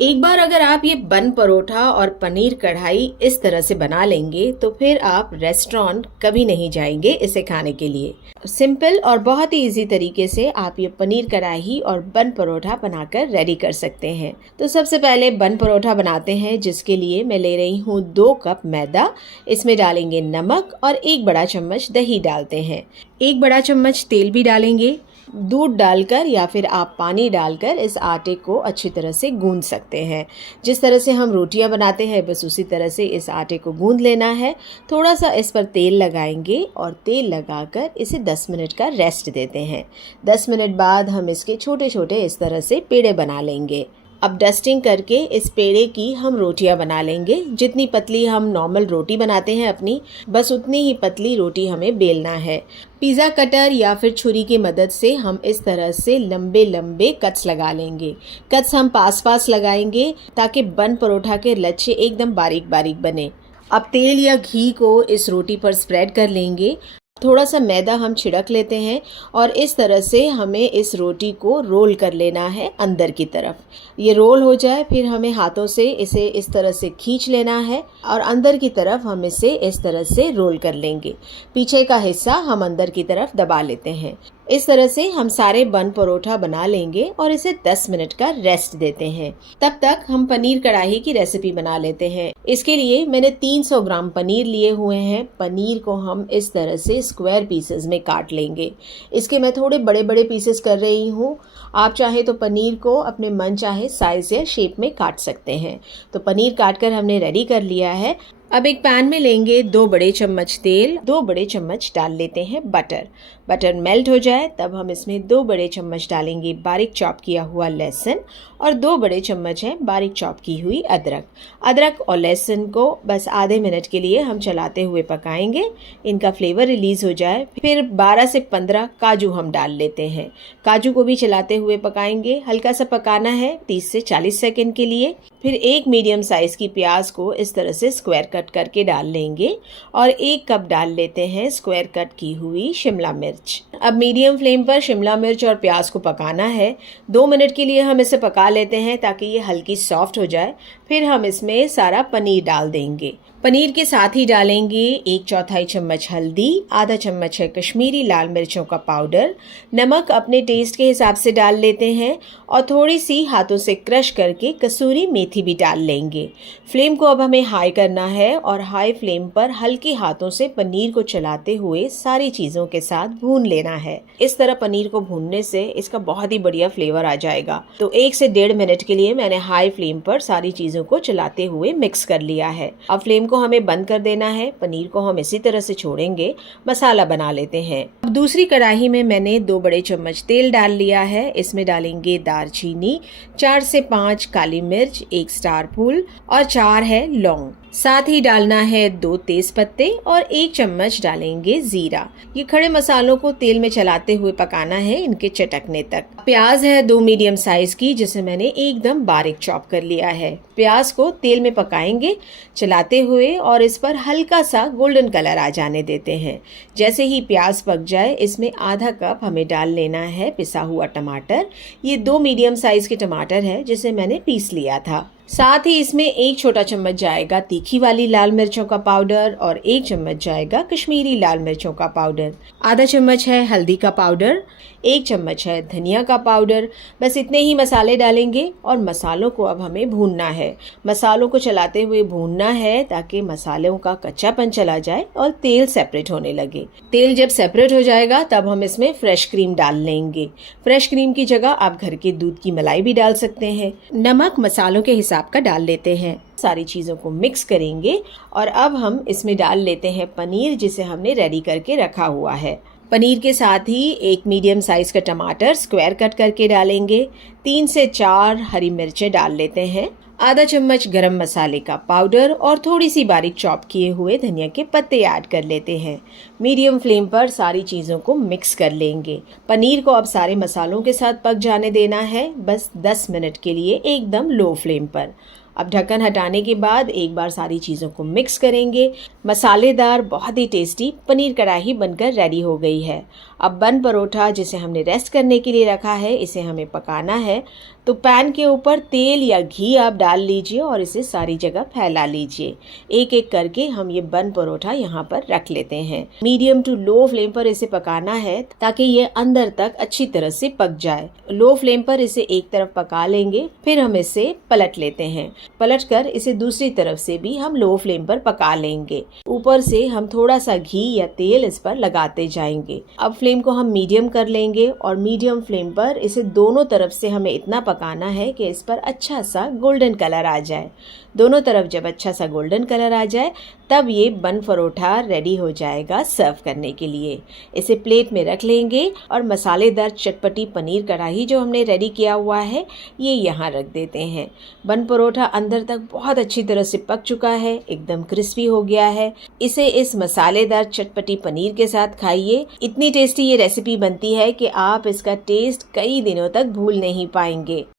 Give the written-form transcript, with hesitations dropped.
एक बार अगर आप ये बन परोठा और पनीर कढ़ाई इस तरह से बना लेंगे तो फिर आप रेस्टोरेंट कभी नहीं जाएंगे इसे खाने के लिए। सिंपल और बहुत ही इजी तरीके से आप ये पनीर कढ़ाई और बन परोठा बनाकर रेडी कर सकते हैं। तो सबसे पहले बन परोठा बनाते हैं, जिसके लिए मैं ले रही हूँ 2 कप मैदा। इसमें डालेंगे नमक और 1 बड़ा चम्मच दही डालते हैं। 1 बड़ा चम्मच तेल भी डालेंगे। दूध डालकर या फिर आप पानी डालकर इस आटे को अच्छी तरह से गूंद सकते हैं। जिस तरह से हम रोटियां बनाते हैं बस उसी तरह से इस आटे को गूंद लेना है। थोड़ा सा इस पर तेल लगाएंगे और तेल लगाकर इसे 10 मिनट का रेस्ट देते हैं। 10 मिनट बाद हम इसके छोटे छोटे इस तरह से पेड़े बना लेंगे। अब डस्टिंग करके इस पेड़े की हम रोटियां बना लेंगे। जितनी पतली हम नॉर्मल रोटी बनाते हैं अपनी, बस उतनी ही पतली रोटी हमें बेलना है। पिज़्ज़ा कटर या फिर छुरी की मदद से हम इस तरह से लंबे लंबे कट्स लगा लेंगे। कट्स हम पास पास लगाएंगे ताकि बन परोठा के लच्छे एकदम बारीक बारीक बने। अब तेल या घी को इस रोटी पर स्प्रेड कर लेंगे। थोड़ा सा मैदा हम छिड़क लेते हैं और इस तरह से हमें इस रोटी को रोल कर लेना है अंदर की तरफ। ये रोल हो जाए फिर हमें हाथों से इसे इस तरह से खींच लेना है और अंदर की तरफ हम इसे इस तरह से रोल कर लेंगे। पीछे का हिस्सा हम अंदर की तरफ दबा लेते हैं। इस तरह से हम सारे बन परोठा बना लेंगे और इसे 10 मिनट का रेस्ट देते हैं। तब तक हम पनीर कढ़ाई की रेसिपी बना लेते हैं। इसके लिए मैंने 300 ग्राम पनीर लिए हुए हैं। पनीर को हम इस तरह से स्क्वायर पीसेस में काट लेंगे। इसके मैं थोड़े बड़े बड़े पीसेस कर रही हूँ। आप चाहे तो पनीर को अपने मन चाहे साइज या शेप में काट सकते हैं। तो पनीर काटकर हमने रेडी कर लिया है। अब एक पैन में लेंगे 2 बड़े चम्मच तेल, 2 बड़े चम्मच डाल लेते हैं बटर। बटर मेल्ट हो जाए तब हम इसमें 2 बड़े चम्मच डालेंगे बारीक चॉप किया हुआ लहसुन और 2 बड़े चम्मच है बारीक चॉप की हुई अदरक। अदरक और लहसुन को बस आधे मिनट के लिए हम चलाते हुए पकाएंगे। इनका फ्लेवर रिलीज हो जाए फिर 12 से 15 काजू हम डाल लेते हैं। काजू को भी चलाते हुए पकाएंगे। हल्का सा पकाना है 30 से 40 सेकंड के लिए। फिर 1 मीडियम साइज की प्याज को इस तरह से स्क्वायर कट करके डाल लेंगे और 1 कप डाल लेते हैं स्क्वायर कट की हुई शिमला मिर्च। अब मीडियम फ्लेम पर शिमला मिर्च और प्याज को पकाना है। 2 मिनट के लिए हम इसे पका लेते हैं ताकि ये हल्की सॉफ्ट हो जाए। फिर हम इसमें सारा पनीर डाल देंगे। पनीर के साथ ही डालेंगे 1/4 चम्मच हल्दी, आधा चम्मच है कश्मीरी लाल मिर्चों का पाउडर, नमक अपने टेस्ट के हिसाब से डाल लेते हैं और थोड़ी सी हाथों से क्रश करके कसूरी मेथी भी डाल लेंगे। फ्लेम को अब हमें हाई करना है और हाई फ्लेम पर हल्के हाथों से पनीर को चलाते हुए सारी चीज़ों के साथ भून लेना है। इस तरह पनीर को भूनने से इसका बहुत ही बढ़िया फ्लेवर आ जाएगा। तो 1 से 1.5 मिनट के लिए मैंने हाई फ्लेम पर सारी चीज़ों को चलाते हुए मिक्स कर लिया है। अब फ्लेम को हमें बंद कर देना है। पनीर को हम इसी तरह से छोड़ेंगे। मसाला बना लेते हैं। अब दूसरी कढ़ाई में मैंने 2 बड़े चम्मच तेल डाल लिया है। इसमें डालेंगे दालचीनी, 4 से 5 काली मिर्च, 1 स्टार फूल और 4 है लौंग। साथ ही डालना है 2 तेज पत्ते और 1 चम्मच डालेंगे जीरा। ये खड़े मसालों को तेल में चलाते हुए पकाना है इनके चटकने तक। प्याज है 2 मीडियम साइज की, जिसे मैंने एकदम बारीक चॉप कर लिया है। प्याज को तेल में पकाएंगे चलाते हुए और इस पर हल्का सा गोल्डन कलर आ जाने देते हैं। जैसे ही प्याज पक जाए इसमें आधा कप हमें डाल लेना है पिसा हुआ टमाटर। ये 2 मीडियम साइज के टमाटर है जिसे मैंने पीस लिया था। साथ ही इसमें 1 छोटा चम्मच जाएगा तीखी वाली लाल मिर्चों का पाउडर और 1 चम्मच जाएगा कश्मीरी लाल मिर्चों का पाउडर। आधा चम्मच है हल्दी का पाउडर, 1 चम्मच है धनिया का पाउडर। बस इतने ही मसाले डालेंगे और मसालों को अब हमें भूनना है। मसालों को चलाते हुए भूनना है ताकि मसालों का कच्चापन चला जाए और तेल सेपरेट होने लगे। तेल जब सेपरेट हो जाएगा तब हम इसमें फ्रेश क्रीम डाल लेंगे। फ्रेश क्रीम की जगह आप घर के दूध की मलाई भी डाल सकते हैं। नमक मसालों के हिसाब का डाल लेते हैं। सारी चीज़ों को मिक्स करेंगे और अब हम इसमें डाल लेते हैं पनीर, जिसे हमने रेडी करके रखा हुआ है। पनीर के साथ ही 1 मीडियम साइज का टमाटर स्क्वायर कट करके डालेंगे। 3 से 4 हरी मिर्चें डाल लेते हैं। आधा चम्मच गरम मसाले का पाउडर और थोड़ी सी बारीक चॉप किए हुए धनिया के पत्ते ऐड कर लेते हैं। मीडियम फ्लेम पर सारी चीज़ों को मिक्स कर लेंगे। पनीर को अब सारे मसालों के साथ पक जाने देना है, बस 10 मिनट के लिए एकदम लो फ्लेम पर। अब ढक्कन हटाने के बाद एक बार सारी चीज़ों को मिक्स करेंगे। मसालेदार बहुत ही टेस्टी पनीर कढ़ाई बनकर रेडी हो गई है। अब बन परोठा जिसे हमने रेस्ट करने के लिए रखा है, इसे हमें पकाना है। तो पैन के ऊपर तेल या घी आप डाल लीजिए और इसे सारी जगह फैला लीजिए। एक एक करके हम ये बन परोठा यहाँ पर रख लेते हैं। मीडियम टू लो फ्लेम पर इसे पकाना है ताकि ये अंदर तक अच्छी तरह से पक जाए। लो फ्लेम पर इसे एक तरफ पका लेंगे, फिर हम इसे पलट लेते हैं। पलट कर इसे दूसरी तरफ से भी हम लो फ्लेम पर पका लेंगे। ऊपर से हम थोड़ा सा घी या तेल इस पर लगाते जाएंगे। अब फ्लेम को हम मीडियम कर लेंगे और मीडियम फ्लेम पर इसे दोनों तरफ से हमें इतना पकाना है कि इस पर अच्छा सा गोल्डन कलर आ जाए। दोनों तरफ जब अच्छा सा गोल्डन कलर आ जाए तब ये बन परोठा रेडी हो जाएगा सर्व करने के लिए। इसे प्लेट में रख लेंगे और मसालेदार चटपटी पनीर कढ़ाई जो हमने रेडी किया हुआ है ये यहाँ रख देते हैं। बन परोठा अंदर तक बहुत अच्छी तरह से पक चुका है, एकदम क्रिस्पी हो गया है। इसे इस मसालेदार चटपटी पनीर के साथ खाइए। इतनी टेस्टी ये रेसिपी बनती है कि आप इसका टेस्ट कई दिनों तक भूल नहीं पाएंगे।